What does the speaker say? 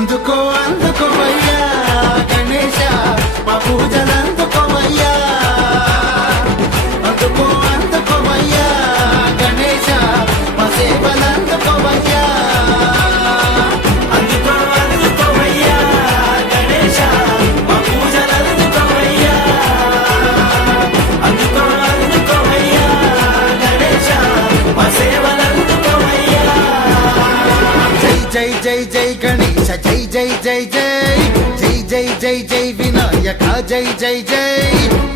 అందుకో అందుకో జై గణేశ జై జై జై జై. జై జై జై జై వినాయక జై జై జై.